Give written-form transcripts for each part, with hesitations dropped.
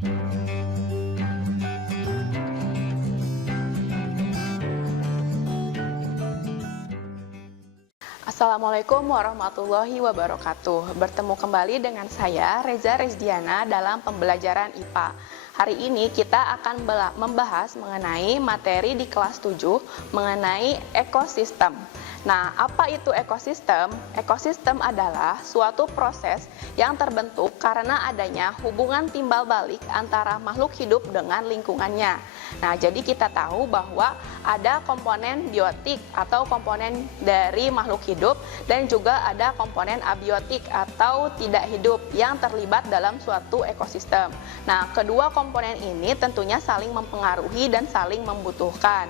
Assalamualaikum warahmatullahi wabarakatuh. Bertemu kembali dengan saya, Reza Rezdiana, dalam pembelajaran IPA. Hari ini kita akan membahas mengenai materi di kelas 7 mengenai ekosistem. Nah, apa itu ekosistem? Ekosistem adalah suatu proses yang terbentuk karena adanya hubungan timbal balik antara makhluk hidup dengan lingkungannya. Nah, jadi kita tahu bahwa ada komponen biotik atau komponen dari makhluk hidup dan juga ada komponen abiotik atau tidak hidup yang terlibat dalam suatu ekosistem. Nah, kedua komponen ini tentunya saling mempengaruhi dan saling membutuhkan.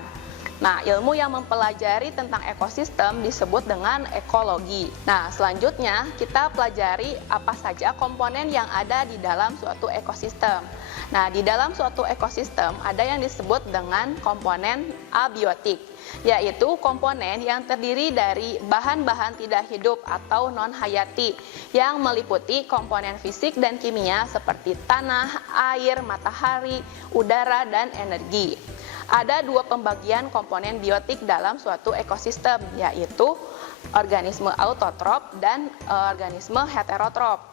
Nah, ilmu yang mempelajari tentang ekosistem disebut dengan ekologi. Nah, selanjutnya kita pelajari apa saja komponen yang ada di dalam suatu ekosistem. Nah, di dalam suatu ekosistem ada yang disebut dengan komponen abiotik, yaitu komponen yang terdiri dari bahan-bahan tidak hidup atau non-hayati yang meliputi komponen fisik dan kimia seperti tanah, air, matahari, udara, dan energi. Ada dua pembagian komponen biotik dalam suatu ekosistem, yaitu organisme autotrop dan organisme heterotrop.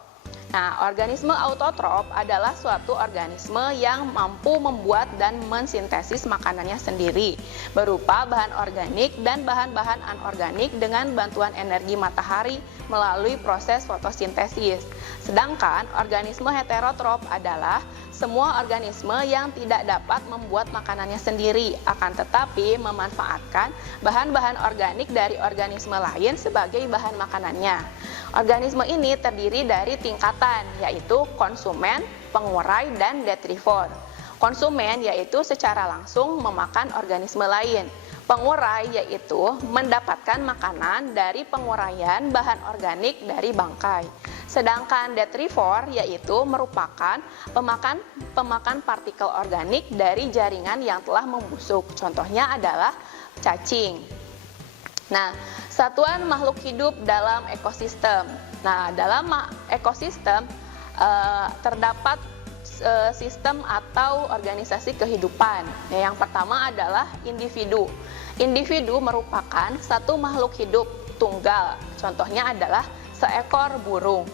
Nah, organisme autotrop adalah suatu organisme yang mampu membuat dan mensintesis makanannya sendiri, berupa bahan organik dan bahan-bahan anorganik dengan bantuan energi matahari melalui proses fotosintesis. Sedangkan organisme heterotrop adalah semua organisme yang tidak dapat membuat makanannya sendiri, akan tetapi memanfaatkan bahan-bahan organik dari organisme lain sebagai bahan makanannya. Organisme ini terdiri dari tingkatan, yaitu konsumen, pengurai, dan detrivor. Konsumen yaitu secara langsung memakan organisme lain. Pengurai yaitu mendapatkan makanan dari penguraian bahan organik dari bangkai. Sedangkan detrivor yaitu merupakan pemakan partikel organik dari jaringan yang telah membusuk. Contohnya adalah cacing. Nah, satuan makhluk hidup dalam ekosistem. Nah, dalam ekosistem terdapat sistem atau organisasi kehidupan. Yang pertama adalah individu. Individu merupakan satu makhluk hidup tunggal. Contohnya adalah seekor burung.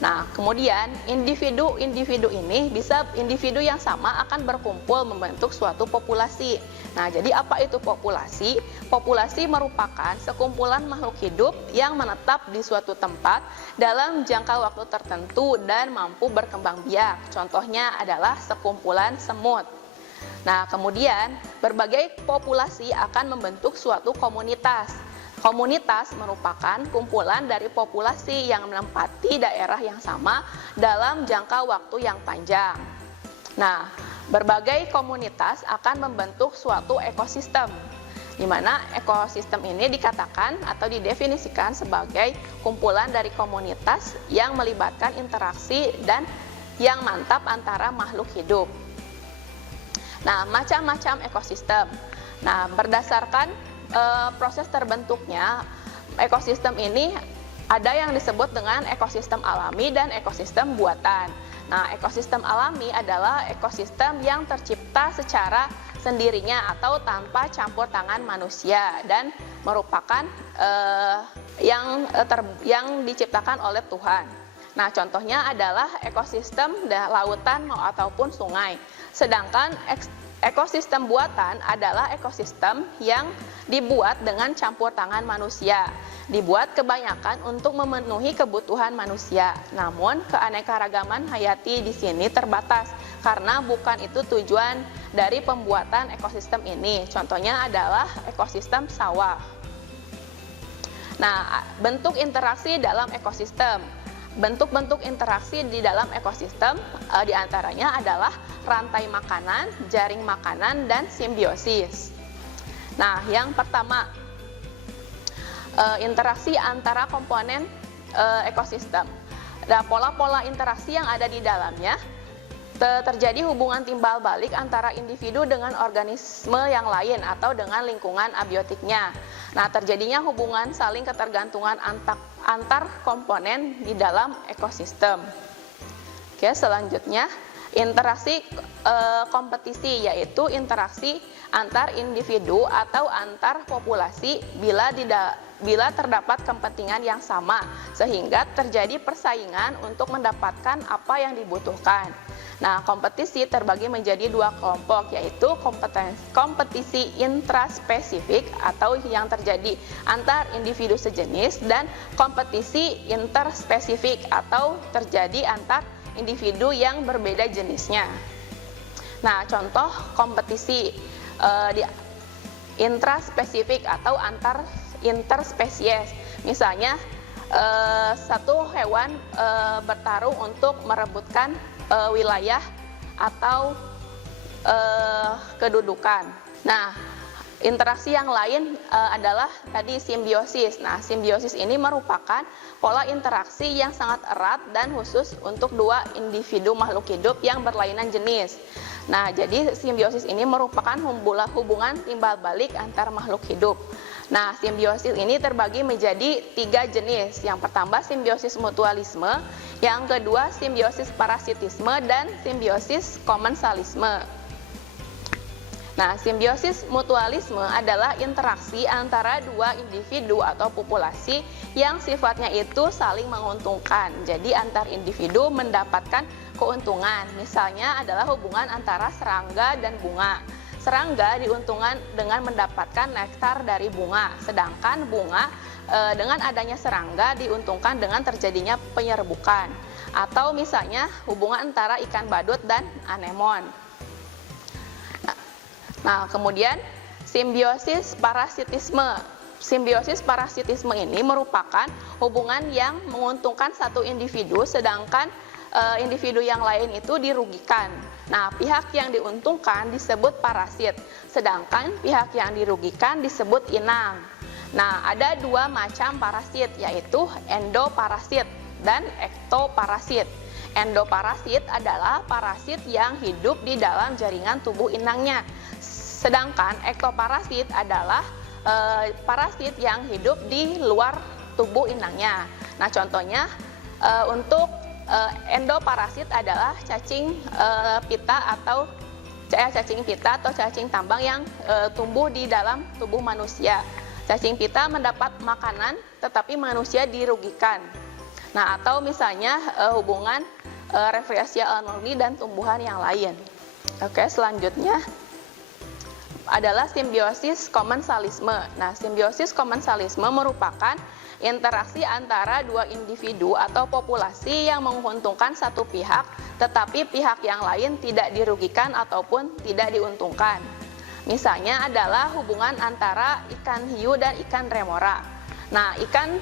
Nah, kemudian individu ini bisa individu yang sama akan berkumpul membentuk suatu populasi. Nah, jadi apa itu populasi? Populasi merupakan sekumpulan makhluk hidup yang menetap di suatu tempat dalam jangka waktu tertentu dan mampu berkembang biak. Contohnya adalah sekumpulan semut. Nah, kemudian berbagai populasi akan membentuk suatu komunitas. Komunitas merupakan kumpulan dari populasi yang menempati daerah yang sama dalam jangka waktu yang panjang. Nah, berbagai komunitas akan membentuk suatu ekosistem, di mana ekosistem ini dikatakan atau didefinisikan sebagai kumpulan dari komunitas yang melibatkan interaksi dan yang mantap antara makhluk hidup. Nah, macam-macam ekosistem. Nah, berdasarkan proses terbentuknya ekosistem ini ada yang disebut dengan ekosistem alami dan ekosistem buatan. Nah, ekosistem alami adalah ekosistem yang tercipta secara sendirinya atau tanpa campur tangan manusia dan merupakan yang diciptakan oleh Tuhan. Nah, contohnya adalah ekosistem lautan ataupun sungai. Sedangkan ekosistem buatan adalah ekosistem yang dibuat dengan campur tangan manusia. Dibuat kebanyakan untuk memenuhi kebutuhan manusia. Namun, keanekaragaman hayati di sini terbatas karena bukan itu tujuan dari pembuatan ekosistem ini. Contohnya adalah ekosistem sawah. Nah, bentuk interaksi dalam ekosistem. Bentuk-bentuk interaksi di dalam ekosistem diantaranya adalah rantai makanan, jaring makanan, dan simbiosis. Nah, yang pertama, interaksi antara komponen ekosistem. Nah, pola-pola interaksi yang ada di dalamnya terjadi hubungan timbal balik antara individu dengan organisme yang lain atau dengan lingkungan abiotiknya. Nah, terjadinya hubungan saling ketergantungan antar komponen di dalam ekosistem. Oke, selanjutnya Interaksi kompetisi yaitu interaksi antar individu atau antar populasi bila terdapat kepentingan yang sama sehingga terjadi persaingan untuk mendapatkan apa yang dibutuhkan. Nah, kompetisi terbagi menjadi dua kelompok yaitu kompetisi intraspesifik atau yang terjadi antar individu sejenis dan kompetisi interspesifik atau terjadi antar individu yang berbeda jenisnya. Nah, contoh kompetisi di intraspesifik atau antar interspesies. Misalnya satu hewan bertarung untuk merebutkan wilayah atau kedudukan. Nah, interaksi yang lain adalah tadi simbiosis. Nah, simbiosis ini merupakan pola interaksi yang sangat erat dan khusus untuk dua individu makhluk hidup yang berlainan jenis. Nah, jadi simbiosis ini merupakan hubungan timbal balik antar makhluk hidup. Nah, simbiosis ini terbagi menjadi 3 jenis. Yang pertama simbiosis mutualisme, yang kedua simbiosis parasitisme, dan simbiosis komensalisme. Nah, simbiosis mutualisme adalah interaksi antara dua individu atau populasi yang sifatnya itu saling menguntungkan. Jadi antar individu mendapatkan keuntungan. Misalnya adalah hubungan antara serangga dan bunga. Serangga diuntungkan dengan mendapatkan nektar dari bunga, sedangkan bunga dengan adanya serangga diuntungkan dengan terjadinya penyerbukan. Atau misalnya hubungan antara ikan badut dan anemon. Nah, kemudian simbiosis parasitisme. Simbiosis parasitisme ini merupakan hubungan yang menguntungkan satu individu sedangkan individu yang lain itu dirugikan. Nah, pihak yang diuntungkan disebut parasit, sedangkan pihak yang dirugikan disebut inang. Nah, ada dua macam parasit, yaitu endoparasit dan ektoparasit. Endoparasit adalah parasit yang hidup di dalam jaringan tubuh inangnya, sedangkan ektoparasit adalah parasit yang hidup di luar tubuh inangnya. Nah, contohnya untuk endoparasit adalah cacing pita atau cacing tambang yang tumbuh di dalam tubuh manusia. Cacing pita mendapat makanan tetapi manusia dirugikan. Nah, atau misalnya hubungan Rafflesia almondii dan tumbuhan yang lain. Oke, selanjutnya adalah simbiosis komensalisme. Nah, simbiosis komensalisme merupakan interaksi antara dua individu atau populasi yang menguntungkan satu pihak, tetapi pihak yang lain tidak dirugikan ataupun tidak diuntungkan. Misalnya adalah hubungan antara ikan hiu dan ikan remora. Nah, ikan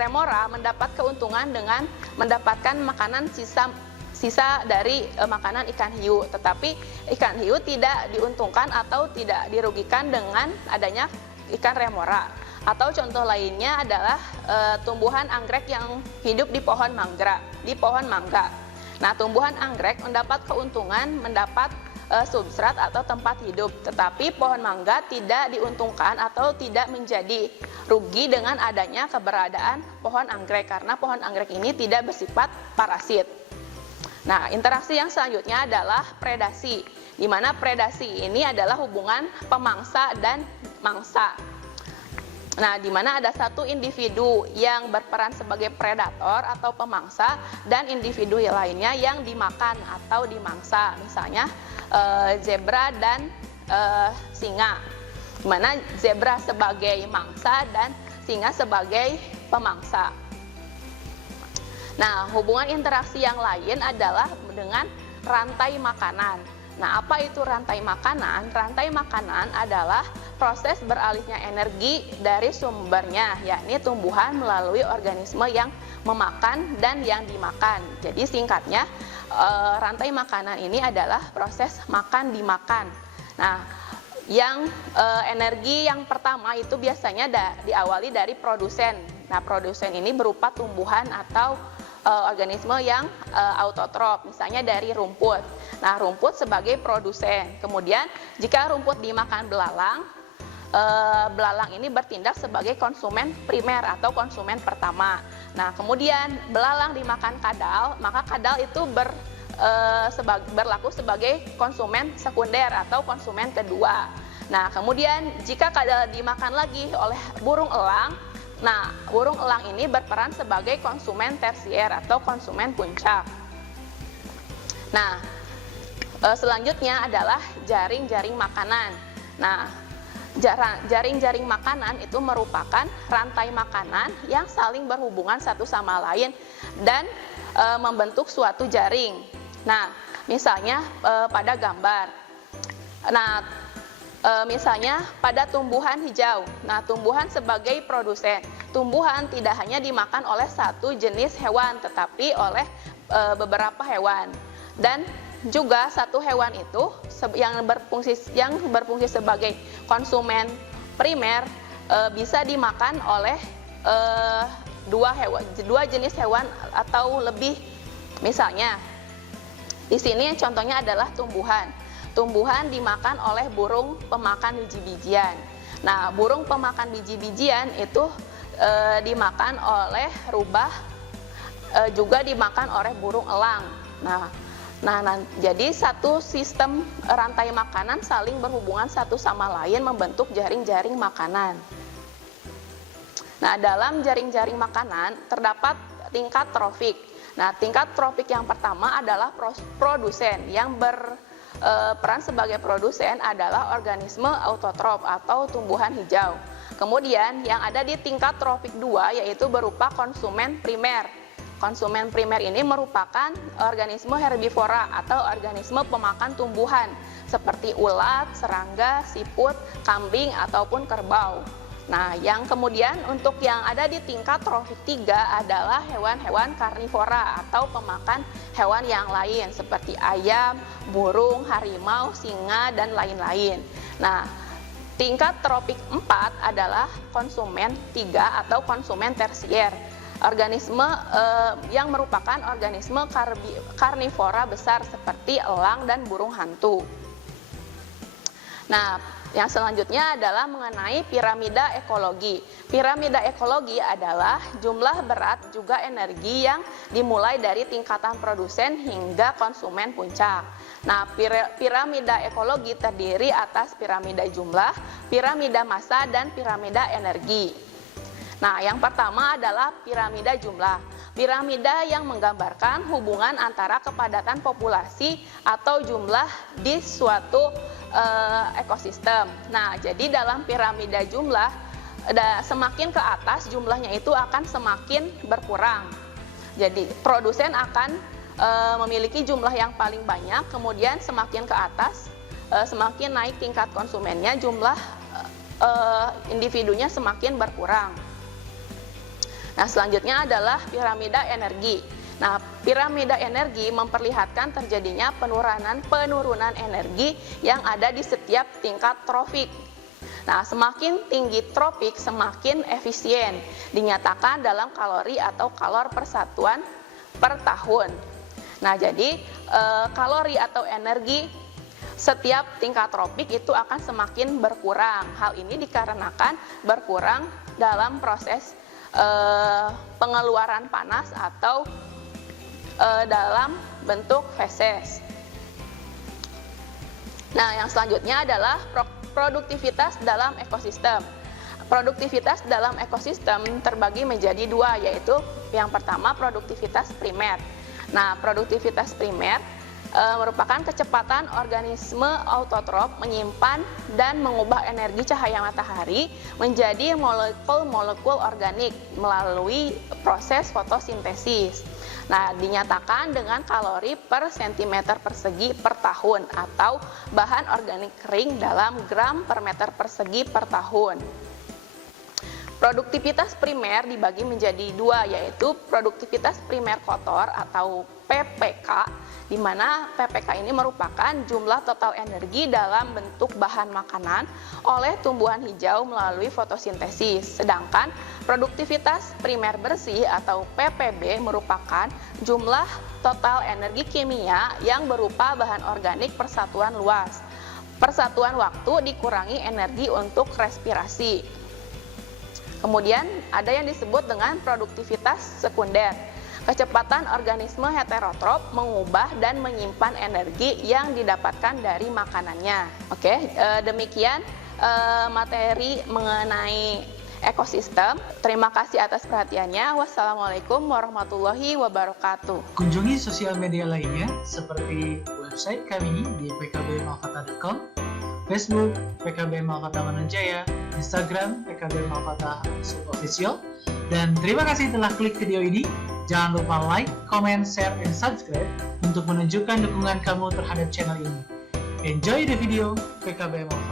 remora mendapat keuntungan dengan mendapatkan makanan sisa dari makanan ikan hiu, tetapi ikan hiu tidak diuntungkan atau tidak dirugikan dengan adanya ikan remora. Atau contoh lainnya adalah tumbuhan anggrek yang hidup di pohon mangga. Nah, tumbuhan anggrek mendapat keuntungan mendapat substrat atau tempat hidup, tetapi pohon mangga tidak diuntungkan atau tidak menjadi rugi dengan adanya keberadaan pohon anggrek karena pohon anggrek ini tidak bersifat parasit. Nah, interaksi yang selanjutnya adalah predasi, di mana predasi ini adalah hubungan pemangsa dan mangsa. Nah, di mana ada satu individu yang berperan sebagai predator atau pemangsa dan individu lainnya yang dimakan atau dimangsa. Misalnya zebra dan singa, di mana zebra sebagai mangsa dan singa sebagai pemangsa. Nah, hubungan interaksi yang lain adalah dengan rantai makanan. Nah, apa itu rantai makanan? Rantai makanan adalah proses beralihnya energi dari sumbernya, yakni tumbuhan melalui organisme yang memakan dan yang dimakan. Jadi singkatnya, rantai makanan ini adalah proses makan dimakan. Nah, yang energi yang pertama itu biasanya diawali dari produsen. Nah, produsen ini berupa tumbuhan atau organisme yang autotrof, misalnya dari rumput. Nah, rumput sebagai produsen. Kemudian jika rumput dimakan belalang, belalang ini bertindak sebagai konsumen primer atau konsumen pertama. Nah, kemudian belalang dimakan kadal, maka kadal itu berlaku sebagai konsumen sekunder atau konsumen kedua. Nah, kemudian jika dimakan lagi oleh burung elang, nah burung elang ini berperan sebagai konsumen tersier atau konsumen puncak. Nah, selanjutnya adalah jaring-jaring makanan. Nah, jaring-jaring makanan itu merupakan rantai makanan yang saling berhubungan satu sama lain dan membentuk suatu jaring. Nah, misalnya pada gambar. Nah, misalnya pada tumbuhan hijau. Nah, tumbuhan sebagai produsen. Tumbuhan tidak hanya dimakan oleh satu jenis hewan, tetapi oleh beberapa hewan. Dan juga satu hewan itu yang berfungsi sebagai konsumen primer bisa dimakan oleh dua jenis hewan atau lebih. Misalnya di sini contohnya adalah tumbuhan. Tumbuhan dimakan oleh burung pemakan biji-bijian. Nah, burung pemakan biji-bijian itu dimakan oleh rubah, juga dimakan oleh burung elang. Nah, jadi satu sistem rantai makanan saling berhubungan satu sama lain membentuk jaring-jaring makanan. Nah, dalam jaring-jaring makanan terdapat tingkat trofik. Nah, tingkat trofik yang pertama adalah produsen. Yang berperan sebagai produsen adalah organisme autotrof atau tumbuhan hijau. Kemudian yang ada di tingkat trofik 2 yaitu berupa konsumen primer. Konsumen primer ini merupakan organisme herbivora atau organisme pemakan tumbuhan seperti ulat, serangga, siput, kambing, ataupun kerbau. Nah, yang kemudian untuk yang ada di tingkat trofik 3 adalah hewan-hewan karnivora atau pemakan hewan yang lain seperti ayam, burung, harimau, singa, dan lain-lain. Nah, tingkat tropik 4 adalah konsumen 3 atau konsumen tersier. Organisme yang merupakan organisme karnivora besar seperti elang dan burung hantu. Nah, yang selanjutnya adalah mengenai piramida ekologi. Piramida ekologi adalah jumlah berat juga energi yang dimulai dari tingkatan produsen hingga konsumen puncak. Nah, piramida ekologi terdiri atas piramida jumlah, piramida massa, dan piramida energi. Nah, yang pertama adalah piramida jumlah. Piramida yang menggambarkan hubungan antara kepadatan populasi atau jumlah di suatu ekosistem. Nah, jadi dalam piramida jumlah, semakin ke atas jumlahnya itu akan semakin berkurang. Jadi produsen akan memiliki jumlah yang paling banyak, kemudian semakin ke atas, semakin naik tingkat konsumennya, jumlah individunya semakin berkurang. Nah, selanjutnya adalah piramida energi. Nah, piramida energi memperlihatkan terjadinya penurunan energi yang ada di setiap tingkat trofik. Nah, semakin tinggi tropik semakin efisien, dinyatakan dalam kalori atau kalor persatuan per tahun. Nah, jadi kalori atau energi setiap tingkat tropik itu akan semakin berkurang. Hal ini dikarenakan berkurang dalam proses pengeluaran panas atau dalam bentuk feses. Nah, yang selanjutnya adalah produktivitas dalam ekosistem. Produktivitas dalam ekosistem terbagi menjadi dua, yaitu yang pertama produktivitas primer. Nah, produktivitas primer merupakan kecepatan organisme autotrof menyimpan dan mengubah energi cahaya matahari menjadi molekul-molekul organik melalui proses fotosintesis. Nah, dinyatakan dengan kalori per cm persegi per tahun atau bahan organik kering dalam gram per meter persegi per tahun. Produktivitas primer dibagi menjadi dua, yaitu produktivitas primer kotor atau PPK, di mana PPK ini merupakan jumlah total energi dalam bentuk bahan makanan oleh tumbuhan hijau melalui fotosintesis. Sedangkan produktivitas primer bersih atau PPB merupakan jumlah total energi kimia yang berupa bahan organik persatuan luas. Persatuan waktu dikurangi energi untuk respirasi. Kemudian ada yang disebut dengan produktivitas sekunder. Kecepatan organisme heterotrop mengubah dan menyimpan energi yang didapatkan dari makanannya. Oke, demikian materi mengenai ekosistem. Terima kasih atas perhatiannya. Wassalamualaikum warahmatullahi wabarakatuh. Kunjungi sosial media lainnya seperti website kami di pkbmalfata.com, Facebook PKB Malfata Manunjaya, Instagram PKB Malfata Official. Dan terima kasih telah klik video ini. Jangan lupa like, comment, share, dan subscribe untuk menunjukkan dukungan kamu terhadap channel ini. Enjoy the video PKB Malfata.